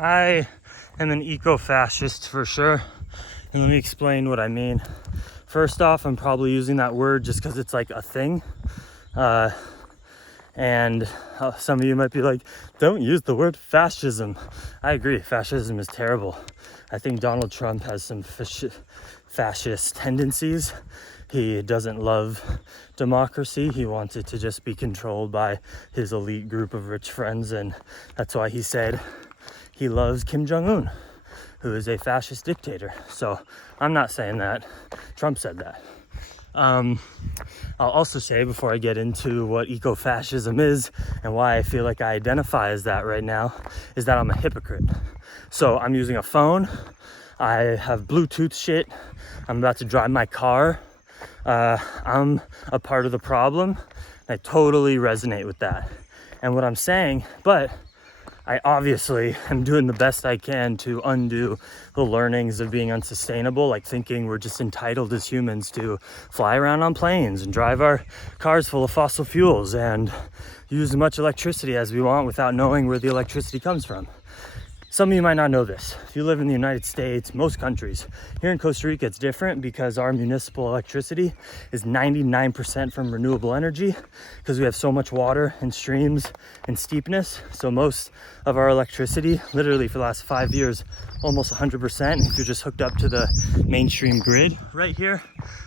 I am an eco-fascist for sure. And let me explain what I mean. First off, I'm probably using that word just because it's like a thing. And some of you might be like, don't use the word fascism. I agree, fascism is terrible. I think Donald Trump has some fascist tendencies. He doesn't love democracy. He wants it to just be controlled by his elite group of rich friends. And that's why he said he loves Kim Jong-un, who is a fascist dictator. So I'm not saying that. Trump said that. I'll also say, before I get into what eco-fascism is and why I feel like I identify as that right now, is that I'm a hypocrite. So I'm using a phone. I have Bluetooth shit. I'm about to drive my car. I'm a part of the problem. I totally resonate with that. And what I'm saying, but I obviously am doing the best I can to undo the learnings of being unsustainable, like thinking we're just entitled as humans to fly around on planes and drive our cars full of fossil fuels and use as much electricity as we want without knowing where the electricity comes from. Some of you might not know this. If you live in the United States, most countries, here in Costa Rica, it's different because our municipal electricity is 99% from renewable energy because we have so much water and streams and steepness. So most of our electricity, literally for the last 5 years, almost 100%, if you're just hooked up to the mainstream grid right here,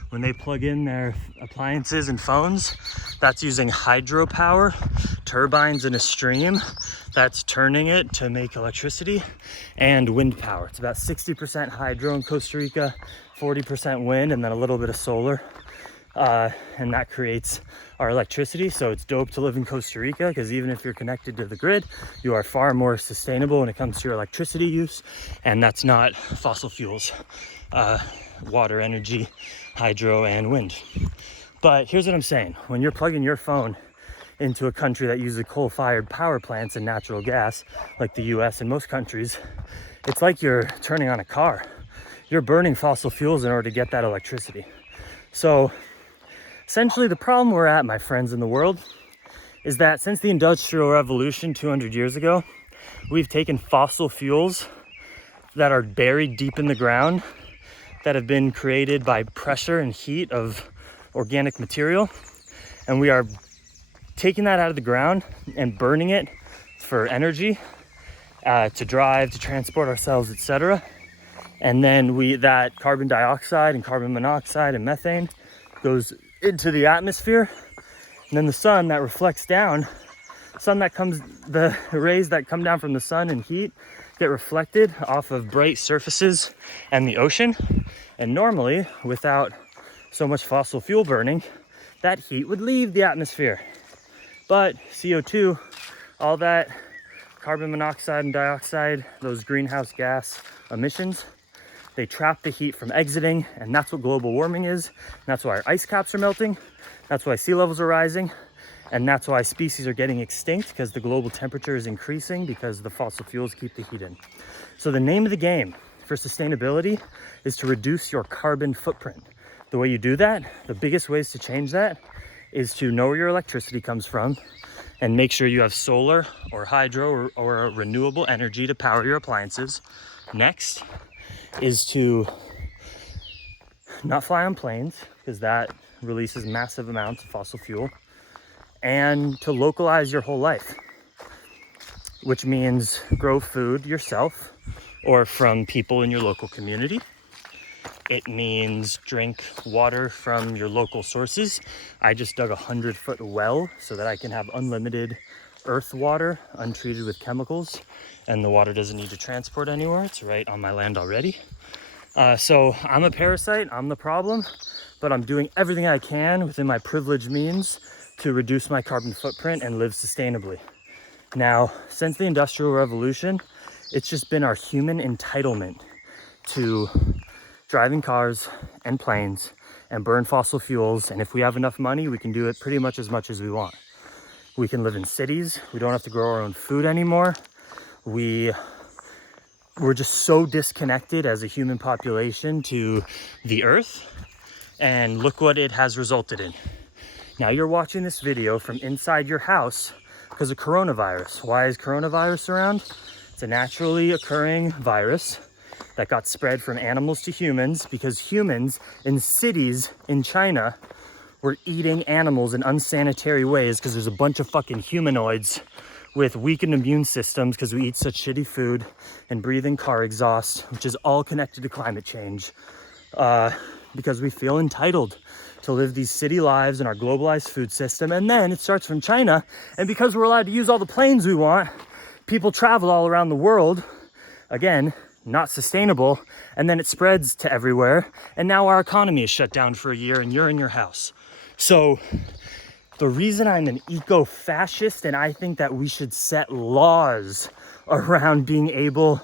when they plug in their appliances and phones, that's using hydropower, turbines in a stream, that's turning it to make electricity, and wind power. It's about 60% hydro in Costa Rica, 40% wind, and then a little bit of solar. And that creates our electricity. So it's dope to live in Costa Rica because even if you're connected to the grid, you are far more sustainable when it comes to your electricity use. And that's not fossil fuels, water, energy, hydro, and wind. But here's what I'm saying. When you're plugging your phone into a country that uses coal-fired power plants and natural gas, like the US and most countries, it's like you're turning on a car. You're burning fossil fuels in order to get that electricity. So essentially the problem we're at, my friends in the world, is that since the Industrial Revolution 200 years ago, we've taken fossil fuels that are buried deep in the ground, that have been created by pressure and heat of organic material, and we are taking that out of the ground and burning it for energy, to drive, to transport ourselves, etc. And then that carbon dioxide and carbon monoxide and methane goes into the atmosphere, and then the sun that reflects down, the rays that come down from the sun and heat get reflected off of bright surfaces and the ocean. And normally, without so much fossil fuel burning, that heat would leave the atmosphere. But CO2, all that carbon monoxide and dioxide, those greenhouse gas emissions, they trap the heat from exiting, and that's what global warming is. And that's why our ice caps are melting, that's why sea levels are rising, and that's why species are getting extinct, because the global temperature is increasing because the fossil fuels keep the heat in. So the name of the game for sustainability is to reduce your carbon footprint. The way you do that, the biggest ways to change that, is to know where your electricity comes from and make sure you have solar or hydro or renewable energy to power your appliances. Next is to not fly on planes, because that releases massive amounts of fossil fuel, and to localize your whole life, which means grow food yourself or from people in your local community. It means drink water from your local sources. I just dug a 100-foot well so that I can have unlimited earth water, untreated with chemicals, and the water doesn't need to transport anywhere. It's right on my land already. So I'm a parasite, I'm the problem, but I'm doing everything I can within my privileged means to reduce my carbon footprint and live sustainably. Now, since the Industrial Revolution, it's just been our human entitlement to driving cars and planes and burn fossil fuels. And if we have enough money, we can do it pretty much as we want. We can live in cities. We don't have to grow our own food anymore. We're just so disconnected as a human population to the earth. And look what it has resulted in. Now you're watching this video from inside your house because of coronavirus. Why is coronavirus around? It's It's a naturally occurring virus that got spread from animals to humans because humans in cities in China were eating animals in unsanitary ways because there's a bunch of fucking humanoids with weakened immune systems because we eat such shitty food and breathe in car exhaust, which is all connected to climate change. Because we feel entitled to live these city lives in our globalized food system. And then it starts from China. And because we're allowed to use all the planes we want, people travel all around the world. Again, not sustainable. And then it spreads to everywhere. And now our economy is shut down for a year and you're in your house. So the reason I'm an eco-fascist and I think that we should set laws around being able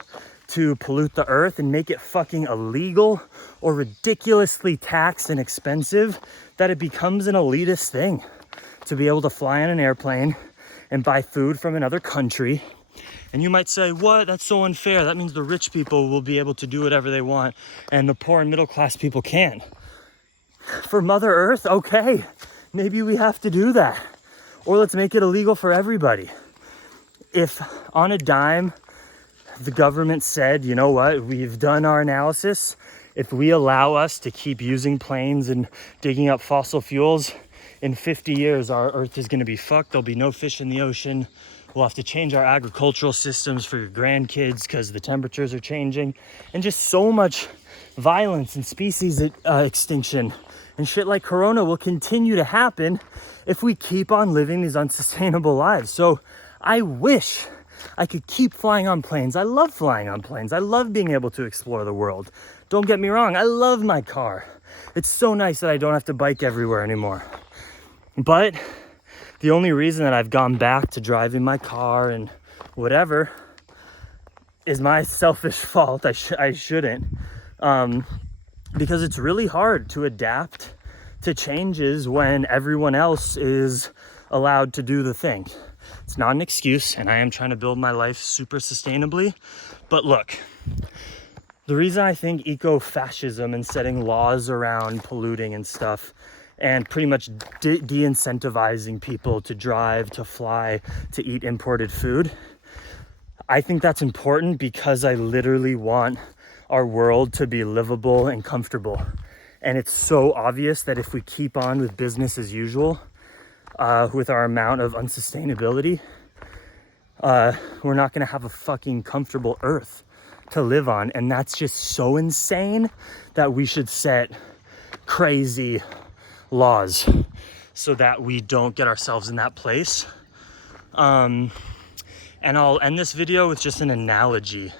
to pollute the earth and make it fucking illegal or ridiculously taxed and expensive that it becomes an elitist thing to be able to fly on an airplane and buy food from another country. And you might say, what? That's so unfair. That means the rich people will be able to do whatever they want and the poor and middle class people can't. For Mother Earth, okay, maybe we have to do that. Or let's make it illegal for everybody. If on a dime, the government said, you know what, we've done our analysis. If we allow us to keep using planes and digging up fossil fuels, in 50 years, our Earth is going to be fucked. There'll be no fish in the ocean. We'll have to change our agricultural systems for your grandkids because the temperatures are changing. And just so much violence and species extinction and shit like Corona will continue to happen if we keep on living these unsustainable lives. So I wish I could keep flying on planes. I love flying on planes. I love being able to explore the world. Don't get me wrong, I love my car. It's so nice that I don't have to bike everywhere anymore. But the only reason that I've gone back to driving my car and whatever is my selfish fault. I shouldn't. Because it's really hard to adapt to changes when everyone else is allowed to do the thing. It's not an excuse, and I am trying to build my life super sustainably. But look, the reason I think eco-fascism and setting laws around polluting and stuff and pretty much de-incentivizing people to drive, to fly, to eat imported food, I think that's important because I literally want our world to be livable and comfortable. And it's so obvious that if we keep on with business as usual, with our amount of unsustainability, we're not going to have a fucking comfortable earth to live on. And that's just so insane that we should set crazy laws so that we don't get ourselves in that place. And I'll end this video with just an analogy.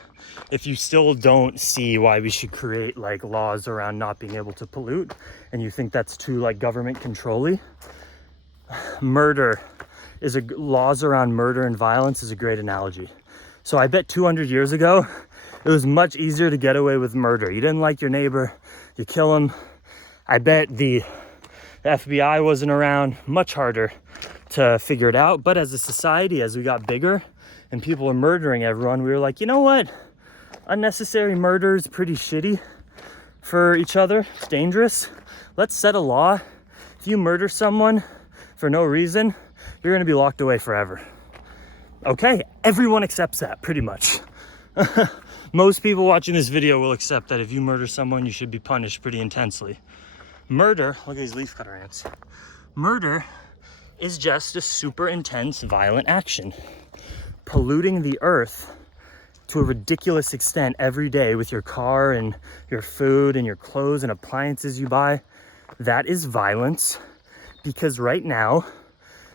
If you still don't see why we should create like laws around not being able to pollute and you think that's too like government controlly, laws around murder and violence is a great analogy. So I bet 200 years ago, it was much easier to get away with murder. You didn't like your neighbor, you kill him. I bet the FBI wasn't around, much harder to figure it out. But as a society, as we got bigger and people were murdering everyone, we were like, you know what? Unnecessary murder is pretty shitty for each other. It's dangerous. Let's set a law. If you murder someone for no reason, you're going to be locked away forever. Okay, everyone accepts that pretty much. Most people watching this video will accept that if you murder someone, you should be punished pretty intensely. Murder, look at these leaf cutter ants. Murder is just a super intense, violent action. Polluting the earth to a ridiculous extent every day with your car and your food and your clothes and appliances you buy, that is violence. Because right now,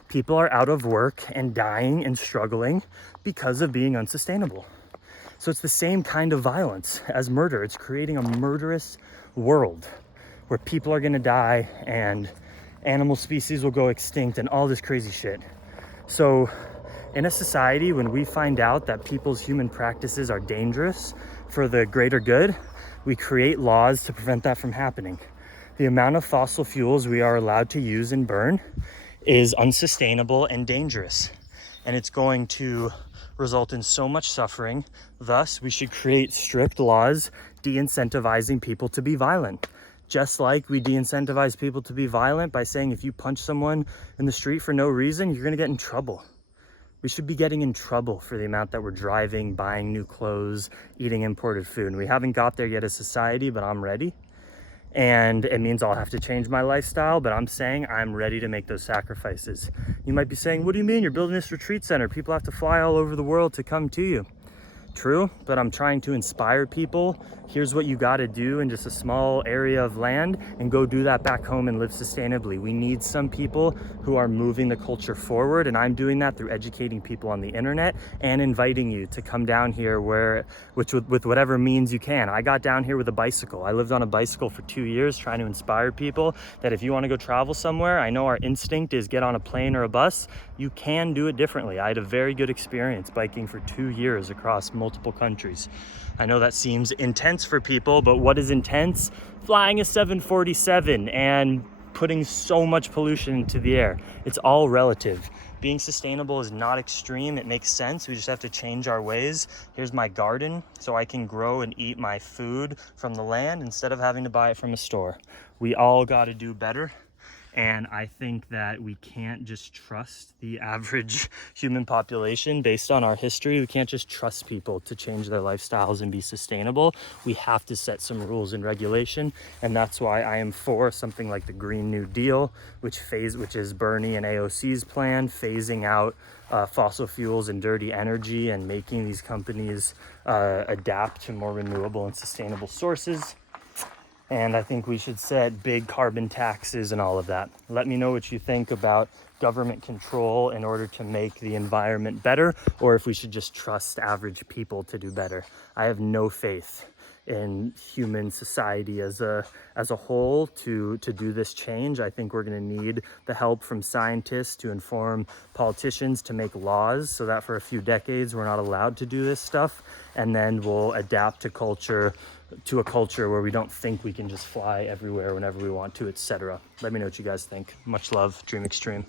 people are out of work and dying and struggling because of being unsustainable. So it's the same kind of violence as murder. It's creating a murderous world where people are gonna die and animal species will go extinct and all this crazy shit. So in a society, when we find out that people's human practices are dangerous for the greater good, we create laws to prevent that from happening. The amount of fossil fuels we are allowed to use and burn is unsustainable and dangerous. And it's going to result in so much suffering. Thus, we should create strict laws de-incentivizing people to be violent. Just like we de-incentivize people to be violent by saying if you punch someone in the street for no reason, you're gonna get in trouble. We should be getting in trouble for the amount that we're driving, buying new clothes, eating imported food. And we haven't got there yet as society, but I'm ready. And it means I'll have to change my lifestyle, but I'm saying I'm ready to make those sacrifices. You might be saying, what do you mean? You're building this retreat center. People have to fly all over the world to come to you. True, but I'm trying to inspire people. Here's what you got to do in just a small area of land, and go do that back home and live sustainably. We need some people who are moving the culture forward, and I'm doing that through educating people on the internet and inviting you to come down here with whatever means you can. I got down here with a bicycle. I lived on a bicycle for 2 years trying to inspire people that if you want to go travel somewhere, I know our instinct is get on a plane or a bus. You can do it differently. I had a very good experience biking for 2 years across multiple countries. I know that seems intense for people, but what is intense? Flying a 747 and putting so much pollution into the air. It's all relative. Being sustainable is not extreme. It makes sense. We just have to change our ways. Here's my garden so I can grow and eat my food from the land instead of having to buy it from a store. We all got to do better. And I think that we can't just trust the average human population based on our history. We can't just trust people to change their lifestyles and be sustainable. We have to set some rules and regulation. And that's why I am for something like the Green New Deal, which is Bernie and AOC's plan, phasing out fossil fuels and dirty energy and making these companies adapt to more renewable and sustainable sources. And I think we should set big carbon taxes and all of that. Let me know what you think about government control in order to make the environment better, or if we should just trust average people to do better. I have no faith in human society as a whole to do this change. I think we're going to need the help from scientists to inform politicians to make laws so that for a few decades we're not allowed to do this stuff, and then we'll adapt to a culture where we don't think we can just fly everywhere whenever we want to, etc. Let me know what you guys think. Much love. Dream Extreme.